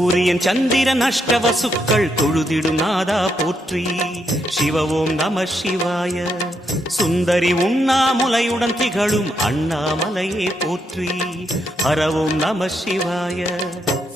சூரியன் சந்திரன் அஷ்ட வசுக்கள் தொழுதிடும் நாதா போற்றி சிவ ஓம் நம சிவாய சுந்தரி உண்ணாமுலையுடன் திகழும் அண்ணாமலையே போற்றி அறவோம் நம சிவாய